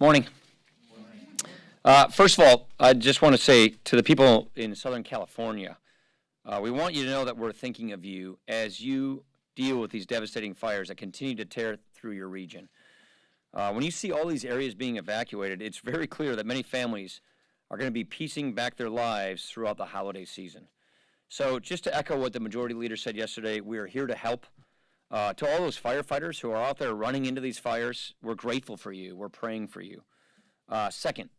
Morning. First of all, I just want to say to the people in Southern California, we want you to know that we're thinking of you as you deal with these devastating fires that continue to tear through your region. When you see all these areas being evacuated, it's very clear that many families are going to be piecing back their lives throughout the holiday season. So just to echo what the majority leader said yesterday, we are here to help. To all those firefighters who are out there running into these fires, we're grateful for you. We're praying for you. Second,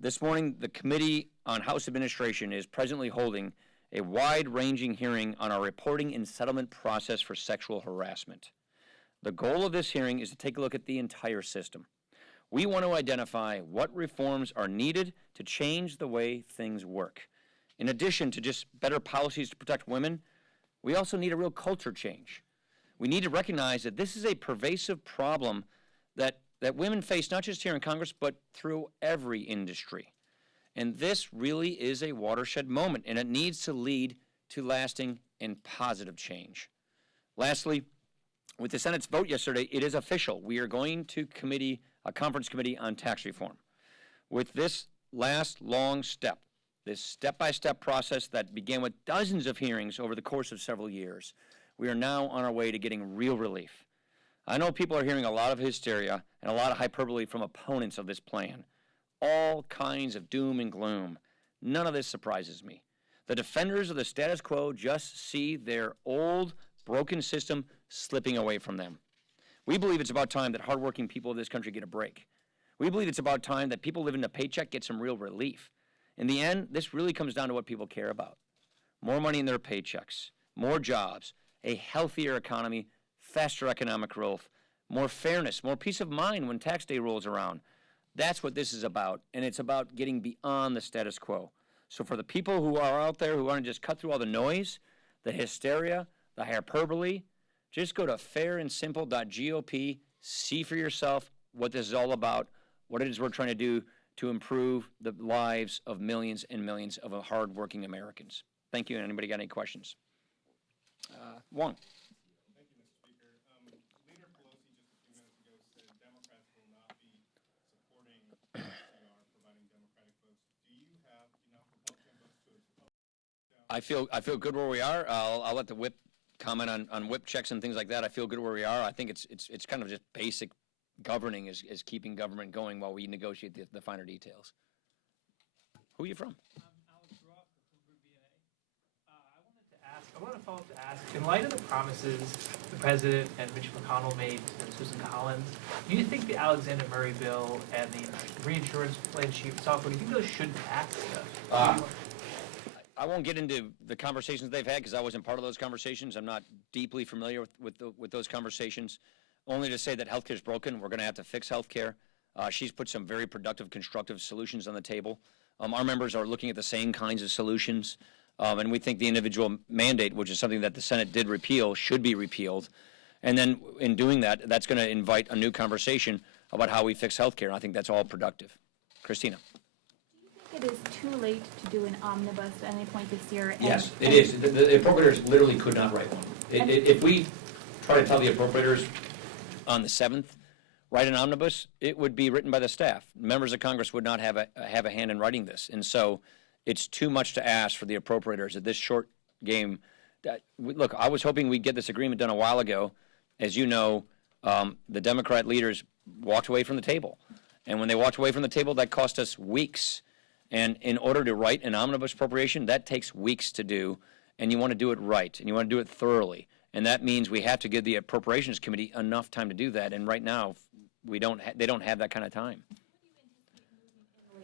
this morning, the Committee on House Administration is presently holding a wide-ranging hearing on our reporting and settlement process for sexual harassment. The goal of this hearing is to take a look at the entire system. We want to identify what reforms are needed to change the way things work. In addition to just better policies to protect women, we also need a real culture change. We need to recognize that this is a pervasive problem that women face not just here in Congress, but through every industry. And this really is a watershed moment, and it needs to lead to lasting and positive change. Lastly, with the Senate's vote yesterday, it is official. We are going to a conference committee on tax reform. With this last long step, this step-by-step process that began with dozens of hearings over the course of several years, we are now on our way to getting real relief. I know people are hearing a lot of hysteria and a lot of hyperbole from opponents of this plan. All kinds of doom and gloom. None of this surprises me. The defenders of the status quo just see their old, broken system slipping away from them. We believe it's about time that hardworking people of this country get a break. We believe it's about time that people living a paycheck get some real relief. In the end, this really comes down to what people care about. More money in their paychecks, more jobs, a healthier economy, faster economic growth, more fairness, more peace of mind when tax day rolls around. That's what this is about, and it's about getting beyond the status quo. So for the people who are out there who want to just cut through all the noise, the hysteria, the hyperbole, just go to fairandsimple.gop, see for yourself what this is all about, what it is we're trying to do to improve the lives of millions and millions of hardworking Americans. Thank you. Anybody got any questions? One. Thank you, Mr. Speaker. Leader Pelosi just a few minutes ago said Democrats will not be supporting CR, providing Democratic votes. Do you have enough Republican votes to oppose? I feel good where we are. I'll let the whip comment on whip checks and things like that. I feel good where we are. I think it's kind of just basic governing is keeping government going while we negotiate the finer details. Who are you from? I want to follow up to ask, in light of the promises the President and Mitch McConnell made to Susan Collins, do you think the Alexander Murray bill and the reinsurance plan sheet software, do you think those should pass? I won't get into the conversations they've had because I wasn't part of those conversations. I'm not deeply familiar with those conversations. Only to say that healthcare is broken. We're going to have to fix healthcare. She's put some very productive, constructive solutions on the table. Our members are looking at the same kinds of solutions. And we think the individual mandate, which is something that the Senate did repeal, should be repealed. And then in doing that, that's going to invite a new conversation about how we fix healthcare. And I think that's all productive. Christina. Do you think it is too late to do an omnibus at any point this year? Yes, it is. The appropriators literally could not write one. If we try to tell the appropriators on the 7th, write an omnibus, it would be written by the staff. Members of Congress would not have a hand in writing this. And so it's too much to ask for the appropriators at this short game. Look, I was hoping we'd get this agreement done a while ago. As you know, the Democrat leaders walked away from the table. And when they walked away from the table, that cost us weeks. And in order to write an omnibus appropriation, that takes weeks to do. And you want to do it right, and you want to do it thoroughly. And that means we have to give the Appropriations Committee enough time to do that. And right now, they don't have that kind of time.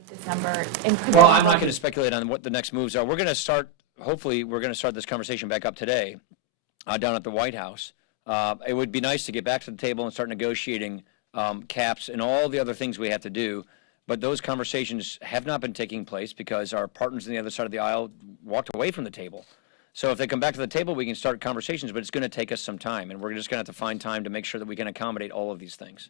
December. Well, I'm not going to speculate on what the next moves are. We're going to start, hopefully, we're going to start this conversation back up today down at the White House. It would be nice to get back to the table and start negotiating caps and all the other things we have to do. But those conversations have not been taking place because our partners on the other side of the aisle walked away from the table. So if they come back to the table, we can start conversations, but it's going to take us some time. And we're just going to have to find time to make sure that we can accommodate all of these things.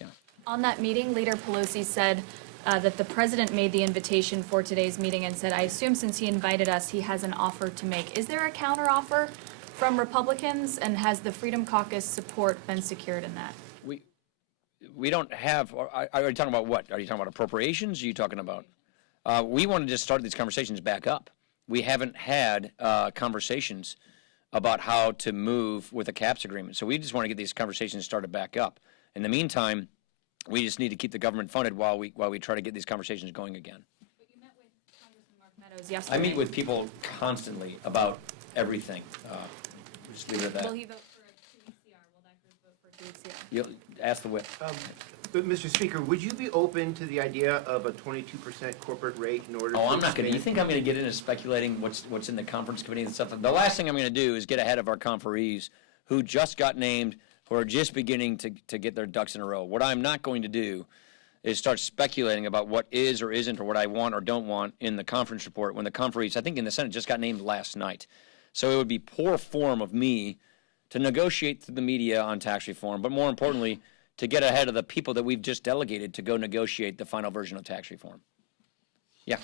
Yeah. On that meeting, Leader Pelosi said that the president made the invitation for today's meeting and said, I assume since he invited us, he has an offer to make. Is there a counteroffer from Republicans, and has the Freedom Caucus support been secured in that? we don't have, are you talking about what? Are you talking about appropriations? Are you talking about? We want to just start these conversations back up. We haven't had conversations about how to move with a caps agreement. So we just want to get these conversations started back up. In the meantime, we just need to keep the government funded while we try to get these conversations going again. But you met with Congressman Mark Meadows yesterday. I meet with people constantly about everything. Just leave it at that. Will he vote for a 2 ECR? Will that group vote for 2 ECR? You'll ask the whip. But, Mr. Speaker, would you be open to the idea of a 22% corporate rate in order to Oh, I'm not gonna, you expand- think I'm gonna get into speculating what's in the conference committee and stuff? The last thing I'm gonna do is get ahead of our conferees who just got named, who are just beginning to get their ducks in a row. What I'm not going to do is start speculating about what is or isn't, or what I want or don't want in the conference report when the conferees, I think in the Senate, just got named last night. So it would be poor form of me to negotiate through the media on tax reform, but more importantly, to get ahead of the people that we've just delegated to go negotiate the final version of tax reform. Yeah.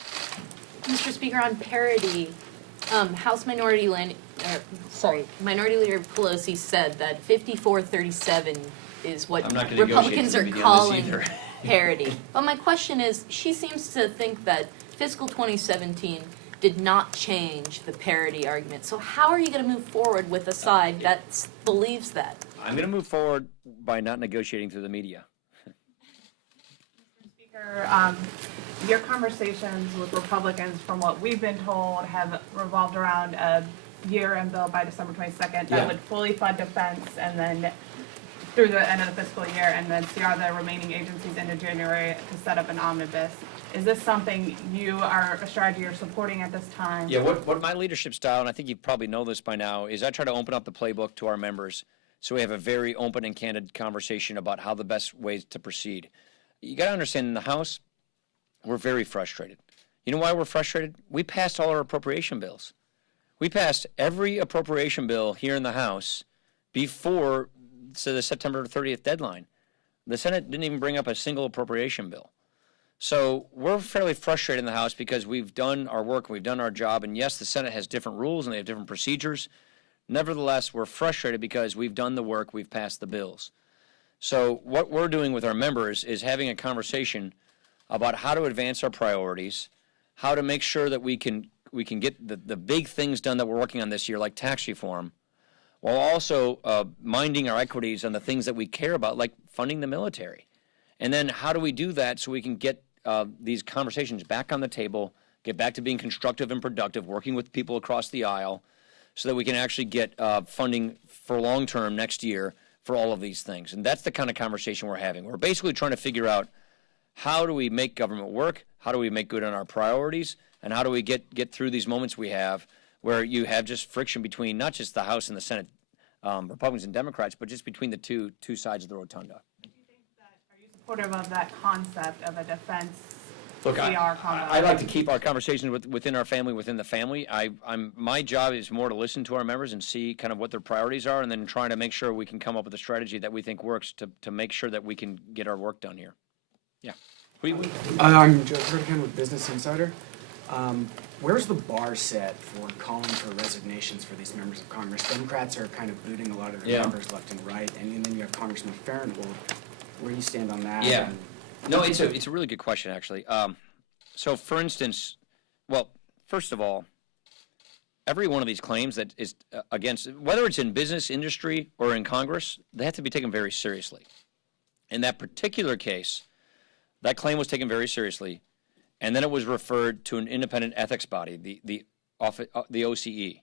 Mr. Speaker, on parity, Minority Leader Pelosi said that 54-37 is what I'm not gonna negotiate Republicans with are the media on this calling either. parity. But my question is, she seems to think that fiscal 2017 did not change the parity argument. So how are you going to move forward with a side that believes that? I'm going to move forward by not negotiating through the media. Speaker, your conversations with Republicans, from what we've been told, have revolved around a year-end bill by December 22nd Yeah. that would fully fund defense and then through the end of the fiscal year, and then CR the remaining agencies into January to set up an omnibus. Is this something a strategy you're supporting at this time? Yeah, what my leadership style, and I think you probably know this by now, is I try to open up the playbook to our members so we have a very open and candid conversation about how the best ways to proceed. You got to understand, in the House, we're very frustrated. You know why we're frustrated? We passed all our appropriation bills. We passed every appropriation bill here in the House before the September 30th deadline. The Senate didn't even bring up a single appropriation bill. So we're fairly frustrated in the House because we've done our work, we've done our job, and yes, the Senate has different rules and they have different procedures. Nevertheless, we're frustrated because we've done the work, we've passed the bills. So what we're doing with our members is having a conversation about how to advance our priorities, how to make sure that we can get the big things done that we're working on this year, like tax reform, while also minding our equities on the things that we care about, like funding the military. And then how do we do that so we can get these conversations back on the table, get back to being constructive and productive, working with people across the aisle, so that we can actually get funding for long-term next year for all of these things. And that's the kind of conversation we're having. We're basically trying to figure out how do we make government work, how do we make good on our priorities, and how do we get through these moments we have where you have just friction between not just the House and the Senate, Republicans and Democrats, but just between the two sides of the rotunda. Do you think are you supportive of that concept of a defense Look, CR I like to keep our conversations within our family, within the family. My job is more to listen to our members and see kind of what their priorities are, and then trying to make sure we can come up with a strategy that we think works to make sure that we can get our work done here. Yeah. I'm Joe Kurtigan with Business Insider. Where's the bar set for calling for resignations for these members of Congress? Democrats are kind of booting a lot of their members left and right, and then you have Congressman Farenthold. Where do you stand on that? Yeah. No, it's a really good question, actually. So, for instance, well, first of all, every one of these claims that is against, whether it's in business, industry, or in Congress, they have to be taken very seriously. In that particular case, that claim was taken very seriously, and then it was referred to an independent ethics body, the OCE.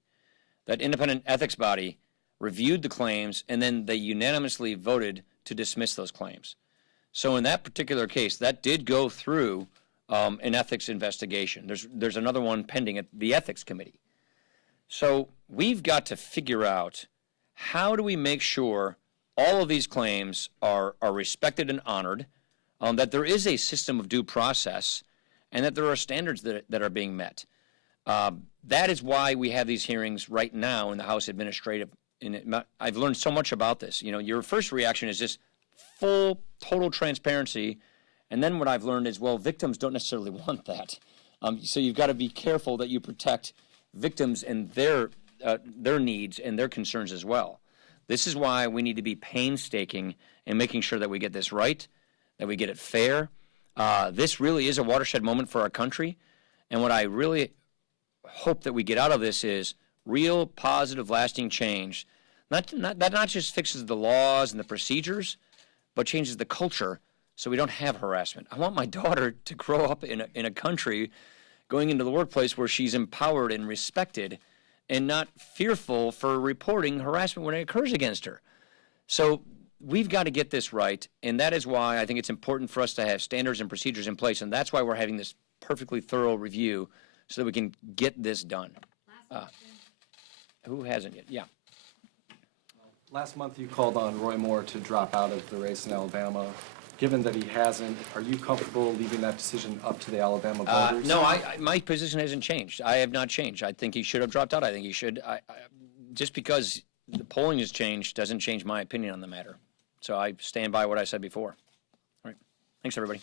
That independent ethics body reviewed the claims, and then they unanimously voted to dismiss those claims. So in that particular case, that did go through an ethics investigation. There's another one pending at the Ethics Committee. So we've got to figure out, how do we make sure all of these claims are respected and honored, that there is a system of due process, and that there are standards that are being met. That is why we have these hearings right now in the House Administrative. I've learned so much about this. You know, your first reaction is just full, total transparency, and then what I've learned is, well, victims don't necessarily want that. So you've got to be careful that you protect victims and their needs and their concerns as well. This is why we need to be painstaking in making sure that we get this right, that we get it fair. This really is a watershed moment for our country, and what I really hope that we get out of this is real, positive, lasting change. That not just fixes the laws and the procedures, but changes the culture so we don't have harassment. I want my daughter to grow up in a country going into the workplace where she's empowered and respected and not fearful for reporting harassment when it occurs against her. So we've got to get this right, and that is why I think it's important for us to have standards and procedures in place, and that's why we're having this perfectly thorough review so that we can get this done. Who hasn't yet? Yeah. Last month, you called on Roy Moore to drop out of the race in Alabama. Given that he hasn't, are you comfortable leaving that decision up to the Alabama voters? No, my position hasn't changed. I have not changed. I think he should have dropped out. I think he should. Just because the polling has changed doesn't change my opinion on the matter. So I stand by what I said before. All right. Thanks, everybody.